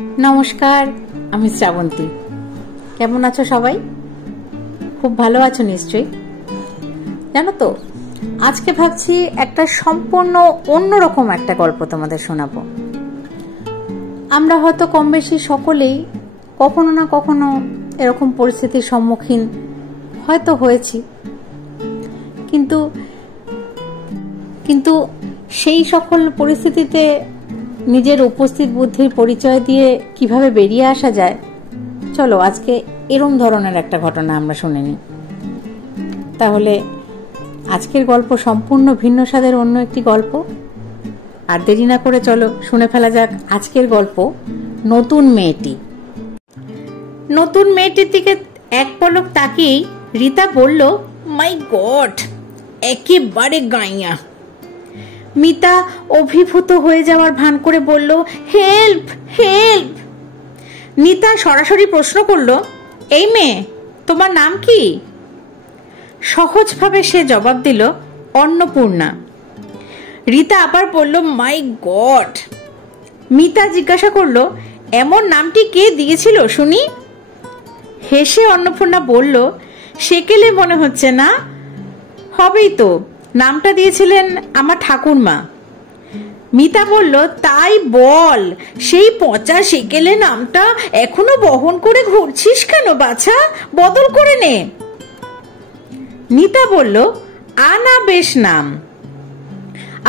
নমস্কার, আমি শ্রাবন্তী। কেমন আছো সবাই? খুব ভালো আছো নিশ্চয়ই। জানো তো, আজকে ভাবছি একটা সম্পূর্ণ অন্যরকম একটা গল্প তোমাদের শোনাবো। আমরা হয়তো কম বেশি সকলেই কখনো না কখনো এরকম পরিস্থিতির সম্মুখীন হয়তো হয়েছি, কিন্তু সেই সকল পরিস্থিতিতে নিজের উপস্থিত বুদ্ধির পরিচয় দিয়ে কিভাবে বেরিয়ে আসা যায়, চলো আজকে এরম ধরনের একটা ঘটনা আমরা শুনে নিই। তাহলে আজকের গল্প সম্পূর্ণ ভিন্ন স্বাদের অন্য একটি গল্প। আর দেরি না করে চলো শুনে ফেলা যাক আজকের গল্প, নতুন মেয়েটি। নতুন মেয়েটির দিকে এক পলক তাকিয়েই রীতা বলল, মাই গড, একেবারে গাইয়া। মিতা অভিভূত হয়ে যাওয়ার ভান করে বলল, হেল্প হেল্প। নিতা সরাসরি প্রশ্ন করল, এই মেয়ে, তোমার নাম কি? সহজভাবে সে জবাব দিল, অন্নপূর্ণা। রীতা আবার বলল, মাই গড। মিতা জিজ্ঞাসা করল, এমন নামটি কে দিয়েছিল শুনি? হেসে অন্নপূর্ণা বলল, সেকেলে মনে হচ্ছে না? হবেই তো, নামটা দিয়েছিলেন আমার ঠাকুরমা। মিতা বলল, তাই বল, সেই পচা সেকেলে নামটা এখনো বহন করে ঘুরছিস কেন বাছা? বদল করে নে। নিতা বলল, আনা বেশ নাম,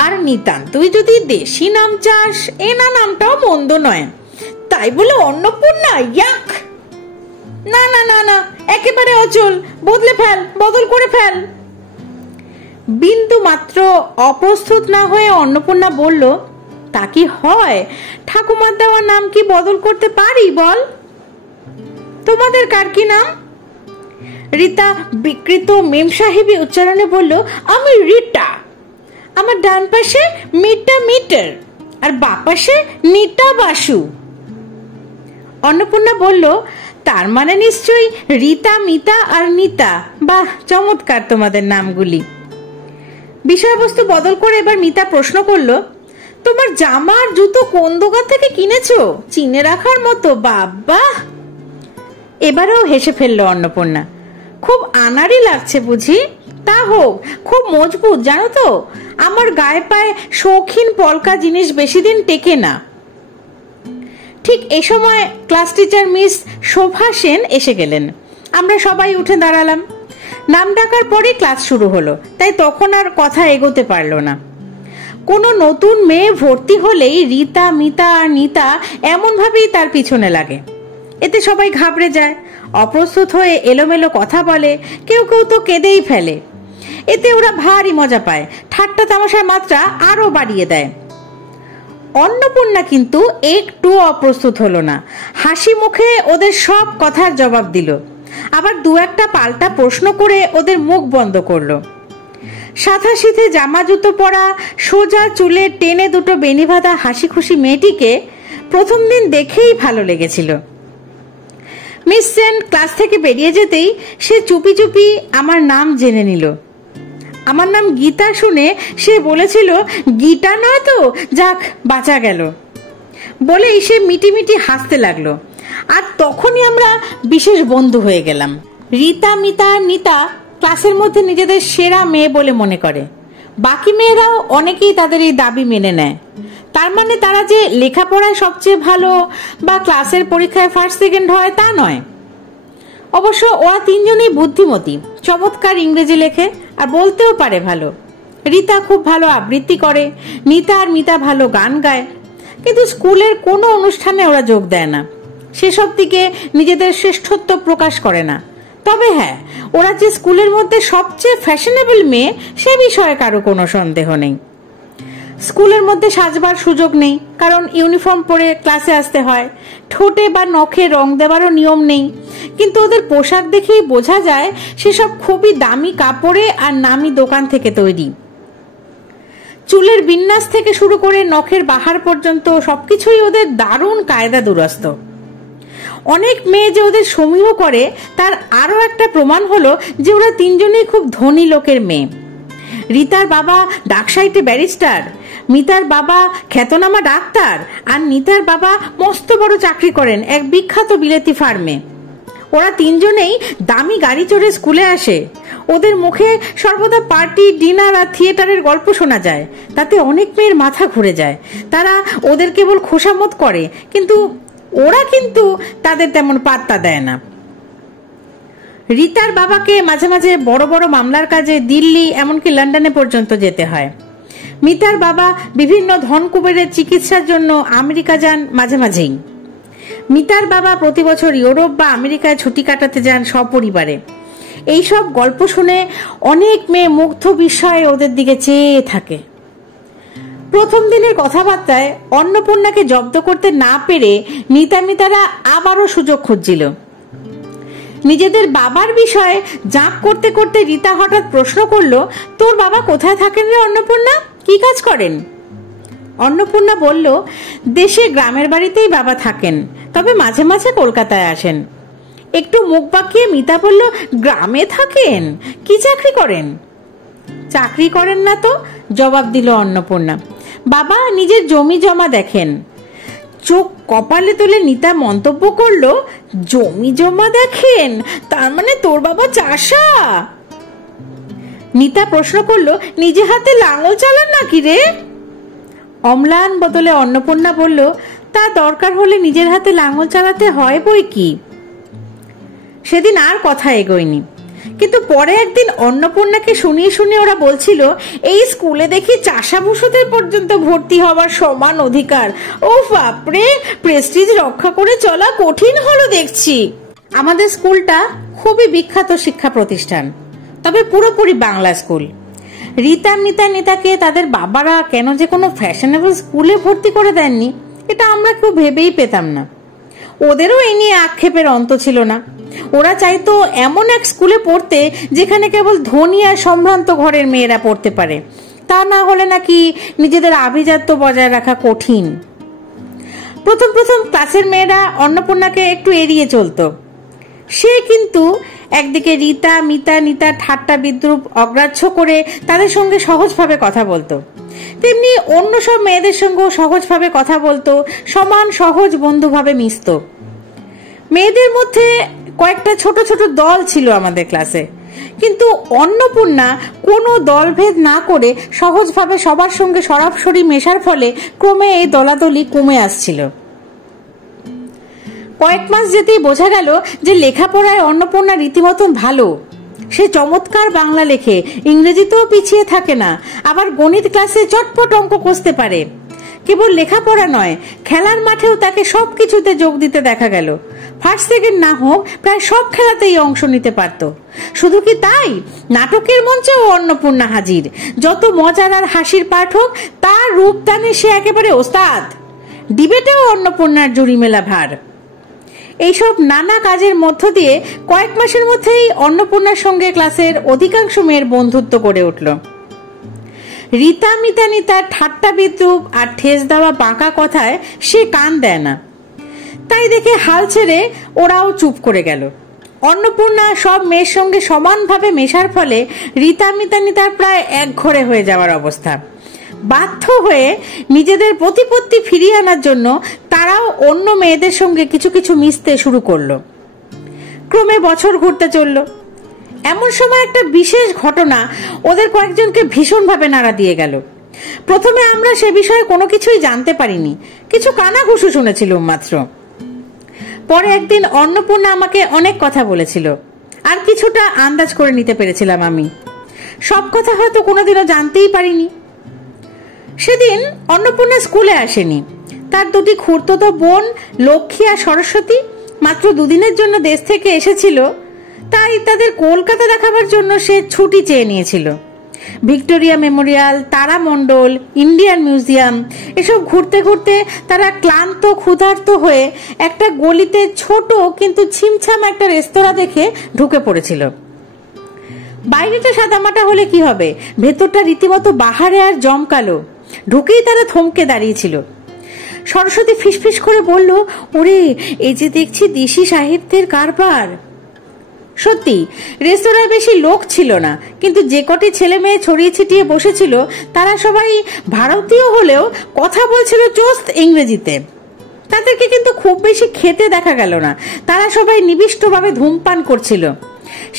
আর নিতান তুই যদি দেশি নাম চাস, এনা নামটাও মন্দ নয়। তাই বলে অন্নপূর্ণা, ইয়াক। না না না না, একেবারে অচল, বদলে ফেল, বদল করে ফেল। বিন্দু মাত্র অপ্রস্তুত না হয়ে অন্নপূর্ণা বলল, তা কি হয়? ঠাকুমার দেওয়া নাম কি বদল করতে পারি বল? তোমাদের কার কি নাম? রীতা বিকৃত মেম সাহেবী উচ্চারণে বলল, আমি রীতা। আমার ডান পাশে মিটা মিটার, আর বাঁ পাশে নিটা বাসু। অন্নপূর্ণা বলল, তার মানে নিশ্চয়ই রীতা, মিতা আর নিতা। বাহ, চমৎকার তোমাদের নামগুলি। বিষয়বস্তু বদল করে এবার মিতা প্রশ্ন করলো, তোমার জামা আর জুতো কোন দোকান থেকে কিনেছো? চিনে রাখার মতো। বাবা। এবারেও হেসে ফেললো অন্নপূর্ণা। খুব আনাড়ি লাগছে বুঝি? তা হোক, খুব মজবুত জানো তো। আমার গায়ে পায়ে শৌখিন পলকা জিনিস বেশি দিন টেকে না। ঠিক এই সময় ক্লাস টিচার মিস শোভা সেন এসে গেলেন। আমরা সবাই উঠে দাঁড়ালাম। নাম ডাকার পরে ক্লাস শুরু হলো, তাই তখন আর কথা এগোতে পারলো না। কোনো নতুন মেয়ে ভর্তি হলেই রীতা, মিতা আর নিতা এমন ভাবেই তার পিছনে লাগে। এতে সবাই ঘাবড়ে যায়, অপ্রস্তুত হয়ে এলোমেলো কথা বলে, কেউ কেউ তো কেঁদেই ফেলে। এতে ওরা ভারী মজা পায়, ঠাট্টা তামাশার মাত্রা আরো বাড়িয়ে দেয়। অন্নপূর্ণা কিন্তু একটু অপ্রস্তুত হলো না, হাসি মুখে ওদের সব কথার জবাব দিল, আবার দু একটা পাল্টা প্রশ্ন করে ওদের মুখ বন্ধ করলো। সাদা শীতে জামা জুতো পরা, সোজা চুলে টেনে দুটো বেনি বাঁধা হাসি খুশি মেয়েটিকে প্রথম দিন দেখেই ভালো লেগেছিল। মিস সেন ক্লাস থেকে বেরিয়ে যেতেই সে চুপি চুপি আমার নাম জেনে নিল। আমার নাম গীতা শুনে সে বলেছিল, গীতা নয় তো, যাক বাঁচা গেল। বলেই সে মিটি মিটি হাসতে লাগলো। আর তখনই আমরা বিশেষ বন্ধু হয়ে গেলাম। রীতা, মিতা আর নিতা ক্লাসের মধ্যে নিজেদের সেরা মেয়ে বলে মনে করে। বাকি মেয়েরাও অনেকেই তাদের এই দাবি মেনে নেয়। তার মানে তারা যে লেখাপড়ায় সবচেয়ে ভালো বা ক্লাসের পরীক্ষায় ফার্স্ট সেকেন্ড হয় তা নয়। অবশ্য ওরা তিনজনেই বুদ্ধিমতী, চমৎকার ইংরেজি লেখে আর বলতেও পারে ভালো। রীতা খুব ভালো আবৃত্তি করে, নিতা আর মিতা ভালো গান গায়। কিন্তু স্কুলের কোনো অনুষ্ঠানে ওরা যোগ দেয় না, সেসব দিকে নিজেদের শ্রেষ্ঠত্ব প্রকাশ করে না। তবে হ্যাঁ, ওরা যে স্কুলের মধ্যে সবচেয়ে ফ্যাশনেবল মেয়ে সে বিষয়ে কারো কোনো সন্দেহ নেই। স্কুলের মধ্যে সাজবার সুযোগ নেই, কারণ ইউনিফর্ম পরে ক্লাসে আসতে হয়। ঠোঁটে বা নখে রং দেওয়ারও নিয়ম নেই, কিন্তু ওদের পোশাক দেখেই বোঝা যায় সেসব খুবই দামি কাপড়ে আর নামি দোকান থেকে তৈরি। চুলের বিন্যাস থেকে শুরু করে নখের বাহার পর্যন্ত সবকিছুই ওদের দারুণ কায়দা দুরস্ত। অনেক মেয়ে যে ওদের সমীহ করে তার আরো একটা প্রমাণ হলো যে ওরা তিনজনেই খুব ধনী লোকের মেয়ে। রীতার বাবা ডাকসাইটে ব্যারিস্টার, মিতার বাবা খ্যাতনামা ডাক্তার, আর নিতার বাবা মস্ত বড় চাকরি করেন এক বিখ্যাত বিলেতি ফার্মে। ওরা তিনজনেই দামি গাড়ি চড়ে স্কুলে আসে। ওদের মুখে সর্বদা পার্টি, ডিনার আর থিয়েটারের গল্প শোনা যায়। তাতে অনেক মেয়ের মাথা ঘুরে যায়। তারা ওদের কেবল খোশামত করে, কিন্তু ওরা কিন্তু তাদের তেমন পাত্তা দেয় না। রীতার বাবাকে মাঝে মাঝে বড় বড় মামলার কাজে দিল্লি, এমনকি লন্ডনে পর্যন্ত যেতে হয়। মিতার বাবা বিভিন্ন ধন কুবেরের চিকিৎসার জন্য আমেরিকা যান মাঝে মাঝেই। মিতার বাবা প্রতি বছর ইউরোপ বা আমেরিকায় ছুটি কাটাতে যান সপরিবারে। এইসব গল্প শুনে অনেক মেয়ে মুগ্ধ বিস্ময়ে ওদের দিকে চেয়ে থাকে। প্রথম দিনের কথাবার্তায় অন্নপূর্ণাকে জব্দ করতে না পেরে মিতারা আবারও সুযোগ খুঁজছিল। নিজেদের বাবার বিষয়ে জাঁক করতে করতে রীতা হঠাৎ প্রশ্ন করলো, তোর বাবা কোথায় থাকেন রে অন্নপূর্ণা, কি কাজ করেন? অন্নপূর্ণা বলল, দেশে গ্রামের বাড়িতেই বাবা থাকেন, তবে মাঝে মাঝে কলকাতায় আসেন। একটু মুখ বাঁকিয়ে মিতা বলল, গ্রামে থাকেন, কি চাকরি করেন? চাকরি করেন না তো, জবাব দিল অন্নপূর্ণা, বাবা নিজের জমি জমা দেখেন। চোখ কপালে তুলে নিতা মন্তব্য করলো, জমি জমা দেখেন, তার মানে তোর বাবা চাষা? নিতা প্রশ্ন করলো, নিজে হাতে লাঙল চালান নাকি রে? অম্লান বদলে অন্নপূর্ণা বলল, তা দরকার হলে নিজের হাতে লাঙল চালাতে হয় বই কি। সেদিন আর কথা এগোয়নি, কিন্তু পরে একদিন অন্নপূর্ণাকে শুনিয়ে শুনিয়ে ওরা বলছিল, এই স্কুলে দেখি চাষাভূষদের পর্যন্ত ভর্তি হওয়ার সমান অধিকার। ও বাপরে, প্রেস্টিজ রক্ষা করে চলা কঠিন হলো দেখছি। আমাদের স্কুলটা খুবই বিখ্যাত শিক্ষা প্রতিষ্ঠান, তবে পুরোপুরি বাংলা স্কুল। রীতা নিতাকে তাদের বাবারা কেন যে কোনো ফ্যাশনেবল স্কুলে ভর্তি করে দেননি, এটা আমরা কেউ ভেবেই পেতাম না। ওদেরও এই নিয়ে আক্ষেপের অন্ত ছিল না। ওরা চাইতো এমন এক স্কুলে পড়তে যেখানে কেবল ধনী আর সম্ভ্রান্ত ঘরের মেয়েরা পড়তে পারে, তা না হলে নাকি নিজেদের আভিজাত্য বজায় রাখা কঠিন। প্রথম ক্লাসের মেয়েরা অন্নপূর্ণাকে একটু এড়িয়ে চলতো। সে কিন্তু একদিকে রীতা নিতার ঠাট্টা বিদ্রুপ অগ্রাহ্য করে তাদের সঙ্গে সহজভাবে কথা বলতো, তেমনি অন্য সব মেয়েদের সঙ্গেও সহজভাবে কথা বলতো, সমান সহজ বন্ধুভাবে মিশত। মেয়েদের মধ্যে কয়েকটা ছোট ছোট দল ছিল আমাদের ক্লাসে, কিন্তু অন্নপূর্ণা কোনো দলভেদ না করে সহজভাবে সবার সঙ্গে সরাসরি মেশার ফলে ক্রমে এই দলাদলি কমে আসছিল। কয়েক মাস যেতেই বোঝা গেল যে লেখাপড়ায় অন্নপূর্ণা রীতিমতন ভালো। সে চমৎকার বাংলা লেখে, ইংরেজিতেও পিছিয়ে থাকে না, আবার গণিত ক্লাসে চটপট অঙ্ক কষতে পারে। কেবল লেখাপড়া নয়, খেলার মাঠেও তাকে সবকিছুতে যোগ দিতে দেখা গেল। ফার্স্ট সেকেন্ড না হোক, প্রায় সব খেলাতেই অংশ নিতে পারত। শুধু কি তাই, নাটকের মঞ্চেও অন্নপূর্ণা হাজির। যত মজার আর হাসির পাঠ হোক, তার রূপদানে সে একেবারে ওস্তাদ। ডিবেটেও অন্নপূর্ণার জুড়ি মেলা ভার। এইসব নানা কাজের মধ্য দিয়ে কয়েক মাসের মধ্যেই অন্নপূর্ণার সঙ্গে ক্লাসের অধিকাংশ মেয়ের বন্ধুত্ব গড়ে উঠল। রীতা নিতার ঠাট্টা বিদ্রুপ আর ঠেস দেওয়া বাঁকা কথায় সে কান দেয় না। তাই দেখে হাল ছেড়ে ওরাও চুপ করে গেল। অন্নপূর্ণা সব মেয়ের সঙ্গে সমানভাবে মেশার ফলে রীতা নিতার প্রায় একঘরে হয়ে যাওয়ার অবস্থা। বাধ্য হয়ে নিজেদের প্রতিপত্তি ফিরিয়ে আনার জন্য তারাও অন্য মেয়েদের সঙ্গে কিছু কিছু মিশতে শুরু করলো। ক্রমে বছর ঘুরতে চলল। এমন সময় একটা বিশেষ ঘটনা ওদের কয়েকজনকে ভীষণভাবে নাড়া দিয়ে গেল। প্রথমে আমরা সে বিষয়ে কোনো কিছুই জানতে পারিনি, কিছু কানাঘুষো শুনেছিলাম মাত্র। পরে একদিন অন্নপূর্ণা আমাকে অনেক কথা বলেছিল, আর কিছুটা আন্দাজ করে নিতে পেরেছিলাম আমি। সব কথা হয়তো কোনোদিনও জানতেই পারিনি। সেদিন অন্নপূর্ণা স্কুলে আসেনি। তার দুটি খুড়তুতো বোন লক্ষ্মী আর সরস্বতী মাত্র দুদিনের জন্য দেশ থেকে এসেছিল, তাই তাদের কলকাতা দেখাবার জন্য সে ছুটি চেয়ে নিয়েছিল। ভিক্টোরিয়া মেমোরিয়াল, তারামণ্ডল, ইন্ডিয়ান মিউজিয়াম এসব ঘুরতে ঘুরতে তারা ক্লান্ত ক্ষুধার্ত হয়ে একটা গলিতে ছোট কিন্তু ছিমছাম একটা রেস্তোরাঁ দেখে ঢুকে পড়েছিল। বাইরেটা সাদামাটা হলে কি হবে, ভেতরটা রীতিমতো বাহারে আর জমকালো। ঢুকেই তারা থমকে দাঁড়িয়েছিল। সরস্বতী ফিসফিস করে বলল, ওরে, এই যে দেখছি দেশি সাহিত্যের কারবার। সত্যি রেস্তোরাঁয় বেশি লোক ছিল না, কিন্তু যে কটি ছেলে মেয়ে ছড়িয়ে ছিটিয়ে বসেছিল তারা সবাই ভারতীয় হলেও কথা বলছিল চোস্ত ইংরেজিতে। তাদেরকে কিন্তু খুব বেশি খেতে দেখা গেল না, তারা সবাই নিবিষ্টভাবে ধূমপান করছিল।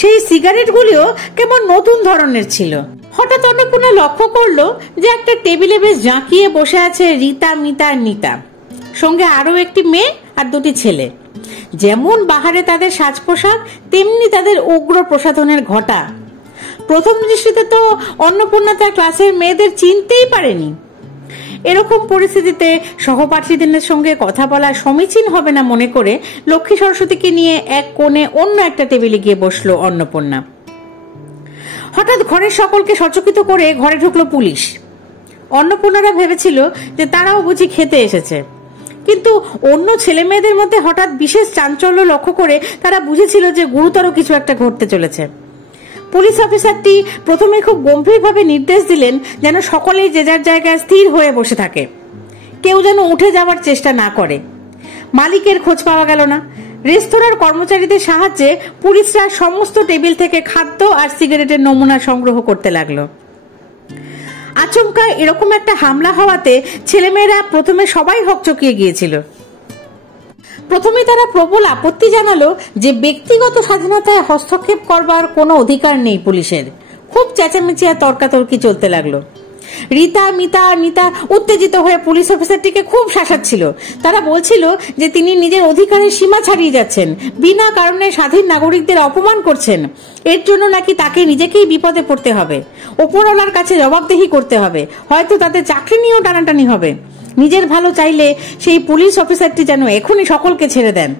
সেই সিগারেটগুলিও কেমন নতুন ধরনের ছিল। হঠাৎ অন্নপূর্ণা লক্ষ্য করলো যে একটা টেবিলে বেশ জাঁকিয়ে বসে আছে রীতা, মিতা আর নিতা, সঙ্গে আরো একটি মেয়ে আর দুটি ছেলে। যেমন বাহারে তাদের সাজ পোশাক, তেমনি তাদের উগ্র প্রসাধনের ঘটা। প্রথম দৃষ্টিতে তো অন্নপূর্ণা তার ক্লাসের মেয়েদের চিনতেই পারেনি। এরকম পরিস্থিতিতে সহপাঠীদের সঙ্গে কথা বলা সমীচীন হবে না মনে করে লক্ষ্মী সরস্বতীকে নিয়ে এক কোণে অন্য একটা টেবিলে গিয়ে বসলো অন্নপূর্ণা। হঠাৎ ঘরের সকলকে সচকিত করে ঘরে ঢুকলো পুলিশ। অন্নপূর্ণারা ভেবেছিল যে তারাও বুঝি খেতে এসেছে, কিন্তু অন্য ছেলে মেয়েদের মধ্যে হঠাৎ বিশেষ চাঞ্চল্য লক্ষ্য করে তারা বুঝেছিল যে গুরুতর কিছু একটা ঘটতে চলেছে। পুলিশ অফিসারটি প্রথমে খুব গম্ভীরভাবে নির্দেশ দিলেন যেন সকলেই যে যার জায়গায় স্থির হয়ে বসে থাকে, কেউ যেন উঠে যাওয়ার চেষ্টা না করে। মালিকের খোঁজ পাওয়া গেল না। রেস্তোরাঁর কর্মচারীদের সাহায্যে পুলিশরা সমস্ত টেবিল থেকে খাদ্য আর সিগারেটের নমুনা সংগ্রহ করতে লাগলো। আচমকা এরকম একটা হামলা হওয়াতে ছেলেমেয়েরা প্রথমে সবাই হকচকিয়ে গিয়েছিল। প্রথমে তারা প্রবল আপত্তি জানালো যে ব্যক্তিগত স্বাধীনতায় হস্তক্ষেপ করবার কোনো অধিকার নেই পুলিশের। খুব চেঁচামেচি আর তর্কাতর্কি চলতে লাগলো। রীতা, মিতা আর নিতা উত্তেজিত হয়ে পুলিশ অফিসারটিকে খুব শাসাচ্ছিল। তারা বলছিল যে তিনি নিজের অধিকারের সীমা ছাড়িয়ে যাচ্ছেন, বিনা কারণে স্বাধীন নাগরিকদের অপমান করছেন। এর জন্য নাকি তাকে নিজেকেই বিপদে পড়তে হবে, ওপরওয়ালার কাছে জবাবদিহি করতে হবে, হয়তো তাদের চাকরি নিয়েও টানাটানি হবে। নিজের ভালো চাইলে সেই পুলিশ অফিসারটি যেন এখনই সকলকে ছেড়ে দেন।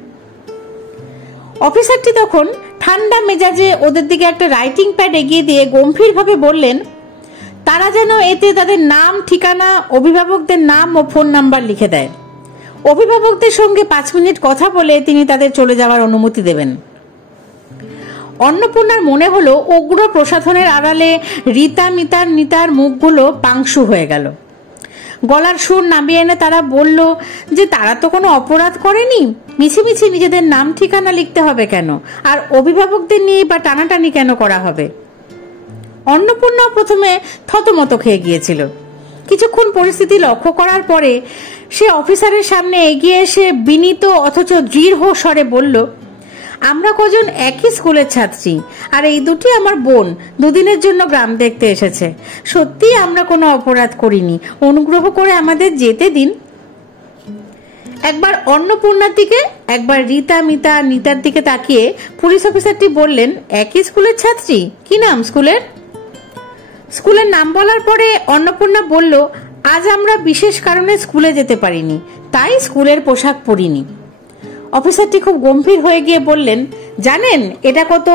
অফিসারটি তখন ঠান্ডা মেজাজে ওদের দিকে একটা রাইটিং প্যাড এগিয়ে দিয়ে গম্ভীরভাবে বললেন তারা যেন এতে তাদের নাম, ঠিকানা, অভিভাবকদের নাম ও ফোন নাম্বার লিখে দেয়। অভিভাবকদের সঙ্গে 5 মিনিট কথা বলে তিনি তাদের চলে যাওয়ার অনুমতি দেবেন। অন্নপূর্ণার মনে হলো উগ্র প্রসাধনের আড়ালে রীতা, মিতার, নিতার মুখগুলো পাংশু হয়ে গেল। গলার সুর নামিয়ে এনে তারা বলল যে তারা তো কোনো অপরাধ করেনি, মিছিমিছি নিজেদের নাম ঠিকানা লিখতে হবে কেন, আর অভিভাবকদের নিয়ে বা টানাটানি কেন করা হবে। অন্নপূর্ণা প্রথমে থতমত খেয়ে গিয়েছিল। কিছুক্ষণ পরিস্থিতি লক্ষ্য করার পরে সে অফিসারের সামনে এগিয়ে এসে বিনীত অথচ দৃঢ় স্বরে বলল, আমরা কজন একই স্কুলের ছাত্রী, আর এই দুটি আমার বোন 2 দিনের জন্য গ্রাম দেখতে এসেছে। সত্যি আমরা কোনো অপরাধ করিনি, অনুগ্রহ করে আমাদের যেতে দিন। একবার অন্নপূর্ণার দিকে, একবার রীতা, মিতা, নিতার দিকে তাকিয়ে পুলিশ অফিসারটি বললেন, একই স্কুলের ছাত্রী? কি নাম স্কুলের? স্কুলের নাম বলার পরে অন্নপূর্ণা বলল, আজ আমরা বিশেষ কারণে স্কুলে যেতে পারিনি, তাই স্কুলের পোশাক পরিনি। অফিসারটি খুব গম্ভীর হয়ে গিয়ে বললেন, জানেন এটা কত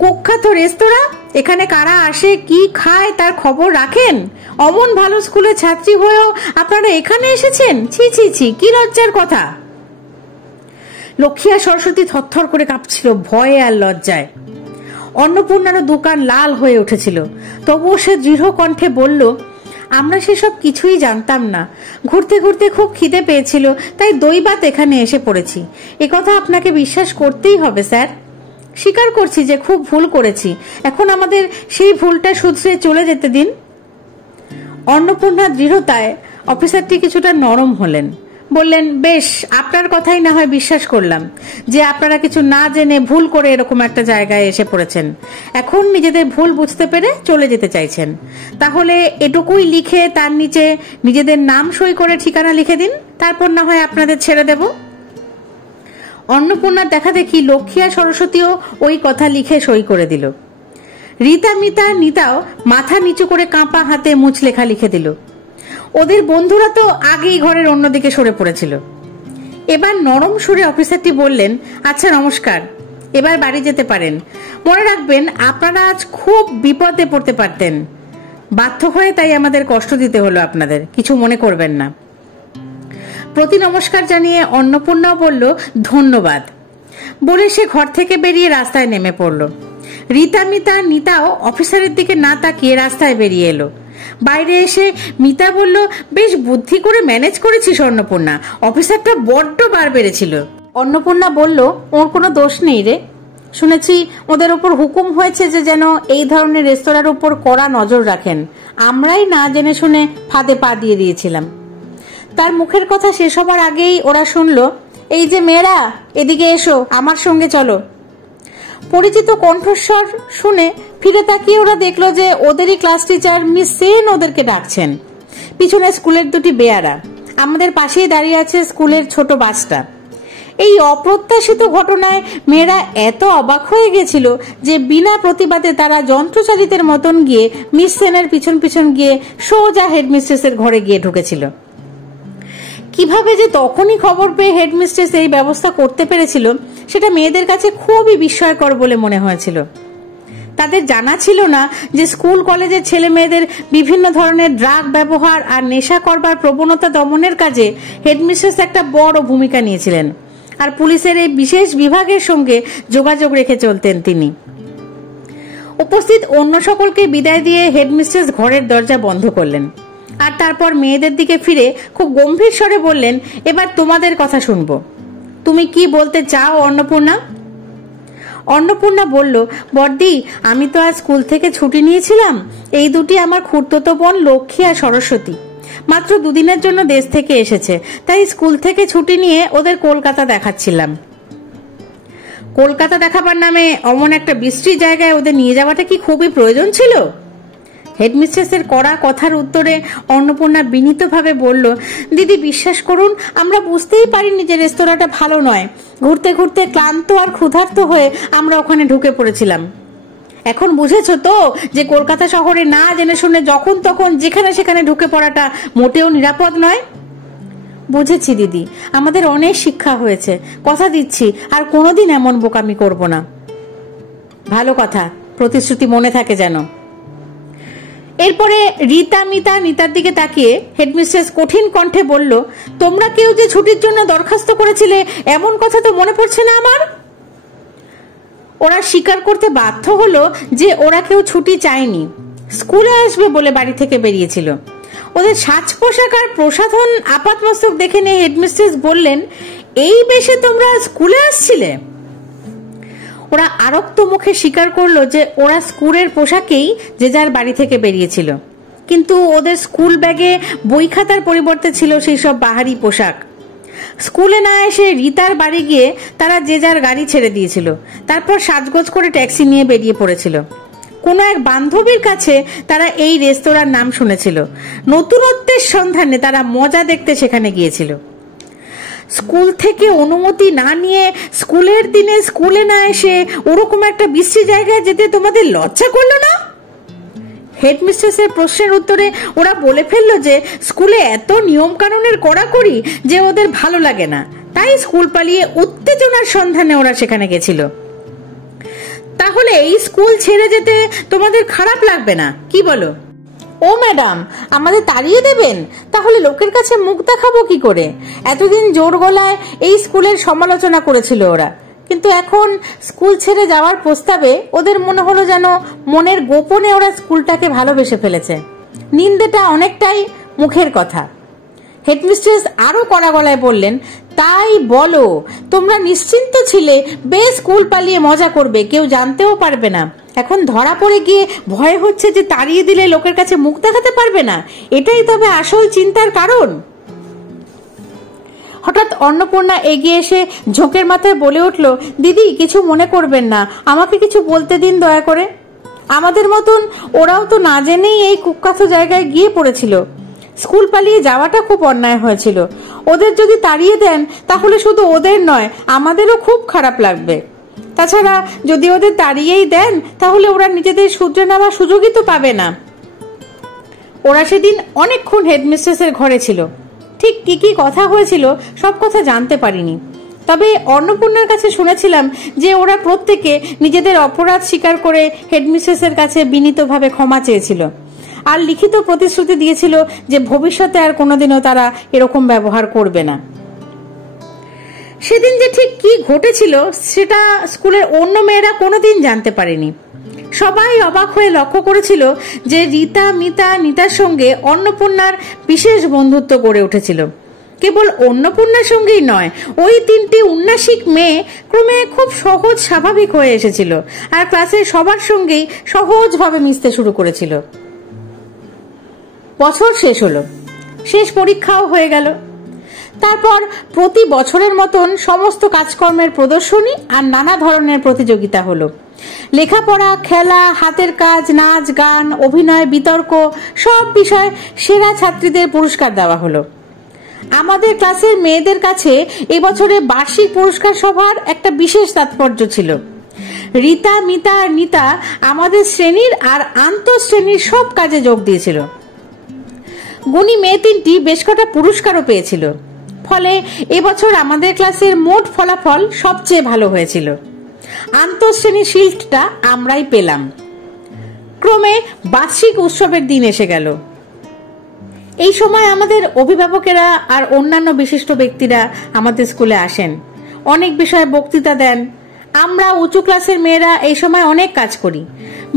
কুখ্যাত রেস্তোরাঁ, এখানে কারা আসে, কি খায় তার খবর রাখেন? অমন ভালো স্কুলের ছাত্রী হয়েও আপনারা এখানে এসেছেন? ছি ছি ছি, কি লজ্জার কথা। লক্ষ্মী আর সরস্বতী থরথর করে কাঁপছিল ভয়ে আর লজ্জায়। অন্নপূর্ণারও দোকান লাল হয়ে উঠেছিল, তবুও সে দৃঢ় কণ্ঠে বলল, আমরা সেসব কিছুই জানতাম না, ঘুরতে ঘুরতে খুব খিদে পেয়েছিল, তাই দইবাত এখানে এসে পড়েছি। একথা আপনাকে বিশ্বাস করতেই হবে স্যার। স্বীকার করছি যে খুব ভুল করেছি, এখন আমাদের সেই ভুলটা শুধরে চলে যেতে দিন। অন্নপূর্ণার দৃঢ়তায় অফিসারটি কিছুটা নরম হলেন, বললেন, বেশ, আপনার কথাই না হয় বিশ্বাস করলাম যে আপনারা কিছু না জেনে ভুল করে এরকম একটা জায়গায় এসে পড়েছেন। এখন নিজেদের ভুল বুঝতে পেরে চলে যেতে চাইছেন, তাহলে এটুকুই লিখে তার নিচে নিজেদের নাম সই করে ঠিকানা লিখে দিন, তারপর না হয় আপনাদের ছেড়ে দেব। অন্নপূর্ণার দেখা দেখি লক্ষ্মী আর সরস্বতীও ওই কথা লিখে সই করে দিল। রীতা, মিতা, নিতাও মাথা নিচু করে কাঁপা হাতে মুছ লেখা লিখে দিল। ওদের বন্ধুরা তো আগেই ঘরের অন্যদিকে সরে পড়েছিল। এবার নরম সুরে অফিসারটি বললেন, আচ্ছা নমস্কার, এবার বাড়ি যেতে পারেন। মনে রাখবেন আপনারা আজ খুব বিপদে পড়তে পারতেন, বাধ্য হয়ে তাই আমাদের কষ্ট দিতে হলো আপনাদের, কিছু মনে করবেন না। প্রতি নমস্কার জানিয়ে অন্নপূর্ণা বলল, ধন্যবাদ বলে সে ঘর থেকে বেরিয়ে রাস্তায় নেমে পড়ল। রীতা, মিতা, নিতাও অফিসারের দিকে না তাকিয়ে রাস্তায় বেরিয়ে এলো। বাইরে এসে মিতা বলল, বেশ বুদ্ধি করে ম্যানেজ করেছিস অন্নপূর্ণা, অফিসারটা বড্ড বার বেড়েছিল। অন্নপূর্ণা বলল, ওর কোনো দোষ নেই রে, শুনেছি ওদের উপর হুকুম হয়েছে যে যেন এই ধরনের রেস্তোরাঁর উপর কড়া নজর রাখেন। আমরাই না জেনে শুনে ফাঁদে পা দিয়ে দিয়েছিলাম। তার মুখের কথা শেষ হবার আগেই ওরা শুনল, এই যে মেয়েরা, এদিকে এসো, আমার সঙ্গে চলো। পরিচিত কণ্ঠস্বর শুনে ফিরে তাকিয়ে ওরা দেখলো যে ওদেরই ক্লাস টিচার মিস সেন ওদেরকে ডাকছেন। পিছনে স্কুলের দুটি বেয়ারা, আমাদের পাশেই দাঁড়িয়ে আছে স্কুলের ছোট বাসটা। এই অপ্রত্যাশিত ঘটনায় মেয়েরা এত অবাক হয়ে গেছিল যে বিনা প্রতিবাদে তারা যন্ত্রচালিতের মতন গিয়ে মিস সেনের পিছন পিছন গিয়ে সোজা হেডমিস্ট্রেসের ঘরে গিয়ে ঢুকেছিল। কিভাবে যে তখনই খবর পেয়ে হেডমিস্ট্রেস এই ব্যবস্থা করতে পেরেছিল সেটা মেয়েদের কাছে খুবই বিস্ময়কর বলে মনে হয়েছিল। তাদের জানা ছিল না যে স্কুল কলেজের ছেলে মেয়েদের বিভিন্ন ধরনের ড্রাগ ব্যবহার আর নেশা করবার প্রবণতা দমনের কাজে হেডমিস্ট্রেস একটা বড় ভূমিকা নিয়েছিলেন, আর পুলিশের এই বিশেষ বিভাগের সঙ্গে যোগাযোগ রেখে চলতেন তিনি। উপস্থিত অন্য সকলকে বিদায় দিয়ে হেডমিস্ট্রেস ঘরের দরজা বন্ধ করলেন, আর তারপর মেয়েদের দিকে ফিরে খুব গম্ভীর স্বরে বললেন, এবার তোমাদের কথা শুনবো। তুমি কি বলতে চাও অন্নপূর্ণা? অন্নপূর্ণা বলল, বড়দি, আমি তো আজ স্কুল থেকে ছুটি নিয়েছিলাম। এই দুটি আমার খুড়তুতো বোন লক্ষ্মী আর সরস্বতী মাত্র দুদিনের জন্য দেশ থেকে এসেছে, তাই স্কুল থেকে ছুটি নিয়ে ওদের কলকাতা দেখাচ্ছিলাম। কলকাতা দেখাবার নামে অমন একটা বৃষ্টির জায়গায় ওদের নিয়ে যাওয়াটা কি খুবই প্রয়োজন ছিল? হেডমিস্ট্রেসের কড়া কথার উত্তরে অন্নপূর্ণা বিনীতভাবে বলল, দিদি বিশ্বাস করুন, আমরা বুঝতেই পারিনি যে রেস্তোরাঁটা ভালো নয়। ঘুরতে ঘুরতে ক্লান্ত আর ক্ষুধার্ত হয়ে আমরা ওখানে ঢুকে পড়েছিলাম। এখন বুঝেছো তো যে কলকাতা শহরে না জেনে শুনে যখন তখন যেখানে সেখানে ঢুকে পড়াটা মোটেও নিরাপদ নয়। বুঝেছি দিদি, আমাদের অনেক শিক্ষা হয়েছে, কথা দিচ্ছি আর কোনোদিন এমন বোকামি করব না। ভালো কথা, প্রতিশ্রুতি মনে থাকে যেন। এরপরে রীতা মিতা নিতার দিকে তাকিয়ে হেডমিস্ট্রেস কঠিন কণ্ঠে বলল, তোমরা কেউ যে ছুটির জন্য দরখাস্ত করেছিলে এমন কথা তো মনে পড়ছে না আমার। ওরা স্বীকার করতে বাধ্য হলো যে ওরা কেউ ছুটি চায়নি, স্কুলে আসবে বলে বাড়ি থেকে বেরিয়েছিল। ওদের সাজ পোশাক আর প্রসাধন আপাতমস্তক দেখে নিয়ে হেডমিস্ট্রেস বললেন, এই বেশে তোমরা স্কুলে আসছিলে? ওরা আরক্ত মুখে স্বীকার করলো যে ওরা স্কুলের পোশাকেই যে যার বাড়ি থেকে বেরিয়েছিল, কিন্তু ওদের স্কুল ব্যাগে বই খাতার পরিবর্তে ছিল সেই সব বাহারি পোশাক। স্কুলে না এসে রীতার বাড়ি গিয়ে তারা যে যার গাড়ি ছেড়ে দিয়েছিল, তারপর সাজগোজ করে ট্যাক্সি নিয়ে বেরিয়ে পড়েছিল। কোনো এক বান্ধবীর কাছে তারা এই রেস্তোরাঁর নাম শুনেছিল, নতুনত্বের সন্ধানে তারা মজা দেখতে সেখানে গিয়েছিল। স্কুল থেকে অনুমতি না নিয়ে স্কুলের দিনে স্কুলে না এসে ওরকম একটা বিশ্রী জায়গায় যেতে তোমাদের লজ্জা করলো না? হেডমিস্ট্রেসের প্রশ্নের উত্তরে ওরা বলে ফেললো যে স্কুলে এত নিয়ম কানুনের কড়াকড়ি যে ওদের ভালো লাগে না, তাই স্কুল পালিয়ে উত্তেজনার সন্ধানে ওরা সেখানে গেছিল। তাহলে এই স্কুল ছেড়ে যেতে তোমাদের খারাপ লাগবে না, কি বলো? ও ম্যাডাম, আমাদের তাড়িয়ে দেবেন? তাহলে লোকের কাছে মুখ দেখাবো কি করে? এতদিন জোর গলায় এই স্কুলের সমালোচনা করেছিল ওরা, কিন্তু এখন স্কুল ছেড়ে যাওয়ার প্রস্তাবে ওদের মনে হলো যেন মনের গোপনে ওরা স্কুলটাকে ভালোবেসে ফেলেছে। নিন্দেটা অনেকটাই মুখের কথা। হেডমিস্ট্রেস আরো কড়া গলায় বললেন, তাই বলো, তোমরা নিশ্চিন্ত ছিলে বেশ স্কুল পালিয়ে মজা করবে, কেউ জানতেও পারবে না। এখন ধরা পড়ে গিয়ে ভয় হচ্ছে যে তাড়িয়ে দিলে লোকের কাছে মুখ দেখাতে পারবে না। এটাই তবে আসল চিন্তার কারণ। হঠাৎ অন্নপূর্ণা এগিয়ে এসে ঝোঁকের মাথায় বলে উঠল, দিদি কিছু মনে করবেন না, আমাকে কিছু বলতে দিন দয়া করে। আমাদের মতন ওরাও তো না জেনেই এই কুখ্যাত জায়গায় গিয়ে পড়েছিল। স্কুল পালিয়ে যাওয়াটা খুব অন্যায় হয়েছিল। ওদের যদি তাড়িয়ে দেন তাহলে শুধু ওদের নয়, আমাদেরও খুব খারাপ লাগবে। তাছাড়া যদি ওদের তাড়িয়েই দেন তাহলে ওরা নিজেদের শুধরে নেওয়ার সুযোগই তো পাবে না। ওরা সেদিন অনেকক্ষণ হেডমিস্ট্রেসের ঘরে ছিল, ঠিক কি কি কথা হয়েছিল সব কথা জানতে পারিনি। তবে অন্নপূর্ণার কাছে শুনেছিলাম যে ওরা প্রত্যেকে নিজেদের অপরাধ স্বীকার করে হেডমিস্ট্রেসের কাছে বিনীতভাবে ক্ষমা চেয়েছিল, আর লিখিত প্রতিশ্রুতি দিয়েছিল যে ভবিষ্যতে আর কোনোদিনও তারা এরকম ব্যবহার করবে না। সেদিন যে ঠিক কি ঘটেছিল সেটা স্কুলের অন্য মেয়েরা কোনোদিন জানতে পারেনি। সবাই অবাক হয়ে লক্ষ্য করেছিল যে রীতা মিতা নিতার সঙ্গে অন্নপূর্ণার বিশেষ বন্ধুত্ব গড়ে উঠেছিল। কেবল অন্নপূর্ণার সঙ্গেই নয়, ওই 3টি উন্নাসিক মেয়ে ক্রমে খুব সহজ স্বাভাবিক হয়ে এসেছিল আর ক্লাসের সবার সঙ্গেই সহজভাবে মিশতে শুরু করেছিল। বছর শেষ হলো, শেষ পরীক্ষাও হয়ে গেল। তারপর প্রতি বছরের মতন সমস্ত কাজকর্মের প্রদর্শনী আর নানা ধরনের প্রতিযোগিতা হলো। লেখাপড়া, খেলা, হাতের কাজ, নাচ, গান, অভিনয়, বিতর্ক, সব বিষয়ে সেরা ছাত্রীদের পুরস্কার দেওয়া হলো। আমাদের ক্লাসের মেয়েদের কাছে এবছরে বার্ষিক পুরস্কার সভার একটা বিশেষ তাৎপর্য ছিল। রীতা, মিতা আর নিতা আমাদের শ্রেণীর আর আন্তঃশ্রেণীর সব কাজে যোগ দিয়েছিল। গুণী মেয়ে 3টি বেশ কটা পুরস্কারও পেয়েছিল। ফলে এবছর আমাদের ক্লাসের মোট ফলাফল সবচেয়ে ভালো হয়েছিল। আন্তঃশ্রেণী শিল্ডটা আমরাই পেলাম। ক্রমে বার্ষিক উৎসবের দিন এসে গেল। এই সময় আমাদের অভিভাবকেরা আর অন্যান্য বিশিষ্ট ব্যক্তিরা আমাদের স্কুলে আসেন, অনেক বিষয়ে বক্তৃতা দেন। আমরা উঁচু ক্লাসের মেয়েরা এই সময় অনেক কাজ করি।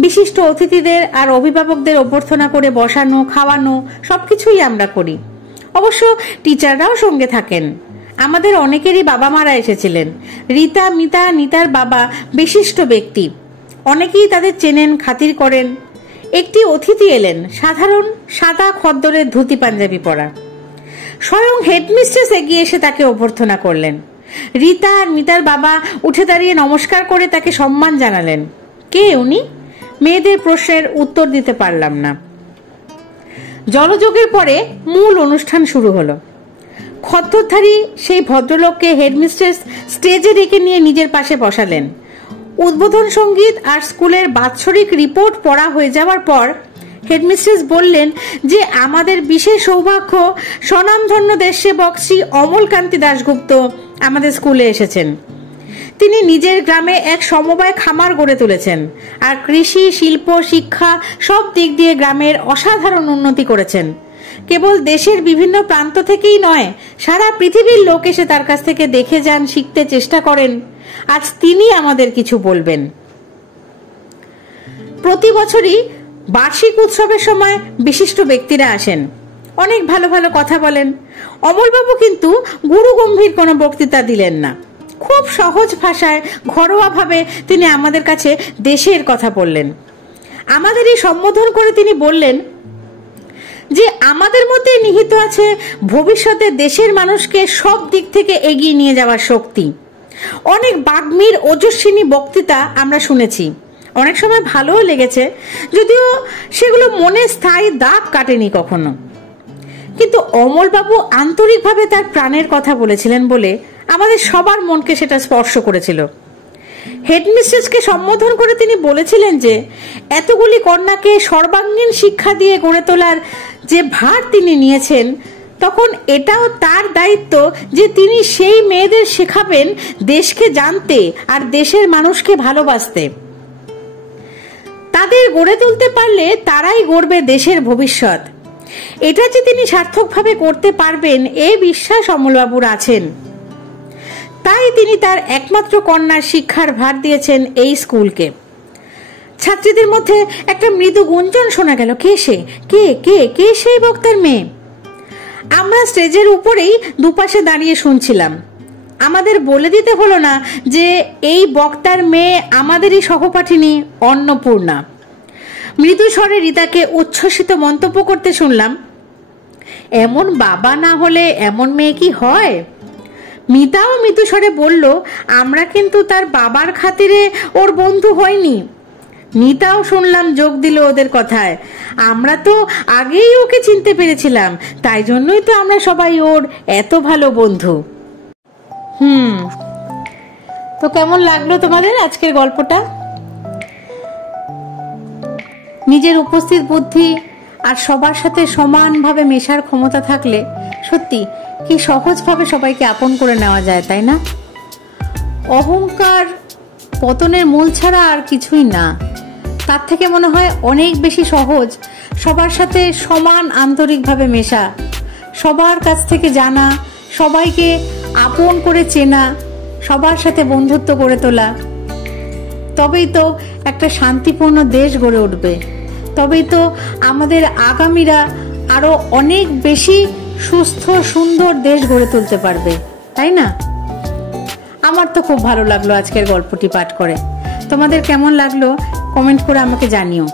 বিশিষ্ট অতিথিদের আর অভিভাবকদের অভ্যর্থনা করে বসানো, খাওয়ানো সবকিছুই আমরা করি। অবশ্য টিচাররাও সঙ্গে থাকেন। আমাদের অনেকেরই বাবা মারা এসেছিলেন। রীতা, মিতা, নিতার বাবা বিশিষ্ট ব্যক্তি, অনেকেই তাদের চেনেন, খাতির করেন। একটি অতিথি এলেন, সাধারণ সাদা খদ্দরের ধুতি পাঞ্জাবি পরা। স্বয়ং হেডমিস্ট্রেস এগিয়ে এসে তাকে অভ্যর্থনা করলেন। রীতা আর মিতার বাবা উঠে দাঁড়িয়ে নমস্কার করে তাকে সম্মান জানালেন। কে উনি? মেয়েদের প্রশ্নের উত্তর দিতে পারলাম না। জলযোগের পরে মূল অনুষ্ঠান শুরু হলো। খদ্দরধারী সেই ভদ্রলোককে হেডমিস্ট্রেস স্টেজে ডেকে নিয়ে নিজের পাশে বসালেন। উদ্বোধন সঙ্গীত আর স্কুলের বাৎসরিক রিপোর্ট পড়া হয়ে যাওয়ার পর হেডমিস্ট্রেস বললেন যে আমাদের বিশেষ সৌভাগ্য, স্বনামধন্য দেশসেবক শ্রী অমলকান্তি দাশগুপ্ত আমাদের স্কুলে এসেছেন। তিনি নিজের গ্রামে এক সমবায় খামার গড়ে তুলেছেন আর কৃষি, শিল্প, শিক্ষা সব দিক দিয়ে গ্রামের অসাধারণ উন্নতি করেছেন। কেবল দেশের বিভিন্ন প্রান্ত থেকেই নয়, সারা পৃথিবীর লোক এসে তার কাছ থেকে দেখে যান, শিখতে চেষ্টা করেন। আজ তিনি আমাদের কিছু বলবেন। প্রতি বছরই বার্ষিক উৎসবের সময় বিশিষ্ট ব্যক্তিরা আসেন, অনেক ভালো ভালো কথা বলেন। অমলবাবু কিন্তু গুরু গম্ভীর কোনো বক্তৃতা দিলেন না। খুব সহজ ভাষায়, ঘরোয়াভাবে তিনি আমাদের কাছে দেশের কথা বললেন। আমাদেরই সম্বোধন করে তিনি বললেন যে আমাদের মধ্যে নিহিত আছে ভবিষ্যতে দেশের মানুষকে সব দিক থেকে এগিয়ে নিয়ে যাওয়ার শক্তি। অনেক বাগ্মীর ওজস্বিনী বক্তৃতা আমরা শুনেছি, অনেক সময় ভালোও লেগেছে, যদিও সেগুলো মনে স্থায়ী দাগ কাটেনি কখনো। কিন্তু অমলবাবু আন্তরিকভাবে তার প্রাণের কথা বলেছিলেন বলে আমাদের সবার মনকে সেটা স্পর্শ করেছিল। হেডমিস্ট্রেসকে সম্বোধন করে তিনি বলেছিলেন যে এতগুলি কন্যাকে সর্বাঙ্গীন শিক্ষা দিয়ে গড়ে তোলার যে ভার তিনি নিয়েছেন, তখন এটাও তার দায়িত্ব যে তিনি সেই মেয়েদের শেখাবেন দেশকে জানতে আর দেশের মানুষকে ভালোবাসতে। তাদের গড়ে তুলতে পারলে তারাই গড়বে দেশের ভবিষ্যৎ। এটা যে তিনি সার্থকভাবে করতে পারবেন এ বিশ্বাস অমলবাবুর আছেন। তাই তিনি তার একমাত্র কন্যার শিক্ষার ভার দিয়েছেন এই স্কুলকে। ছাত্রীদের মধ্যে একটা মৃদু গুঞ্জন শোনা গেল, কে সে? কে কে কে সেই বক্তার মেয়ে? আমরা স্টেজের উপরেই দুপাশে দাঁড়িয়ে শুনছিলাম। আমাদের বলে দিতে হলো না যে এই বক্তার মেয়ে আমাদেরই সহপাঠিনী অন্নপূর্ণা। মৃদু স্বরে রীতাকে উচ্ছ্বসিত মন্তব্য করতে শুনলাম, এমন বাবা না হলে এমন মেয়ে কি হয়? মিতাও মৃদু স্বরে বলল, আমরা কিন্তু তার বাবার খাতিরে ওর বন্ধু হয়নি। মিতাও শুনলাম যোগ দিল ওদের কথায়, আমরা তো আগেই ওকে চিনতে পেরেছিলাম, তাই জন্যই তো আমরা সবাই ওর এত ভালো বন্ধু। তো কেমন লাগলো তোমাদের আজকের গল্পটা? নিজের উপস্থিত বুদ্ধি আর সবার সাথে সমানভাবে মেশার ক্ষমতা থাকলে সত্যি কি সহজভাবে সবাইকে আপন করে নেওয়া যায়, তাই না? অহংকার পতনের মূল ছাড়া আর কিছুই না। তার থেকে মনে হয় অনেক বেশি সহজ সবার সাথে সমান আন্তরিকভাবে মেশা, সবার কাছ থেকে জানা, সবাইকে আপন করে চেনা, সবার সাথে বন্ধুত্ব গড়ে তোলা। তবেই তো একটা শান্তিপূর্ণ দেশ গড়ে উঠবে। তবেই তো আমাদের আগামীরা আরো অনেক বেশি সুস্থ সুন্দর দেশ গড়ে তুলতে পারবে, তাই না? আমার তো খুব ভালো লাগলো আজকের গল্পটি পাঠ করে। তোমাদের কেমন লাগলো কমেন্ট করে আমাকে জানিও।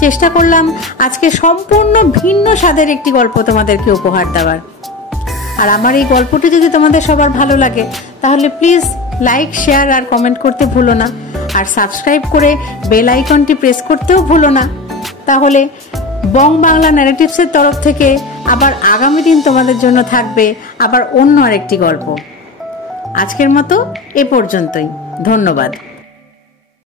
চেষ্টা করলাম আজকে সম্পূর্ণ ভিন্ন স্বাদের একটি গল্প তোমাদেরকে উপহার দেওয়ার। আর আমার এই গল্পটি যদি তোমাদের সবার ভালো লাগে তাহলে প্লিজ লাইক, শেয়ার আর কমেন্ট করতে ভুলো না। আর সাবস্ক্রাইব করে বেল আইকনটি প্রেস করতেও ভুলো না। তাহলে বং বাংলা ন্যারেটিভসের তরফ থেকে আবার আগামী দিন তোমাদের জন্য থাকবে আবার অন্য আরেকটি গল্প। আজকের মতো এ পর্যন্তই। ধন্যবাদ।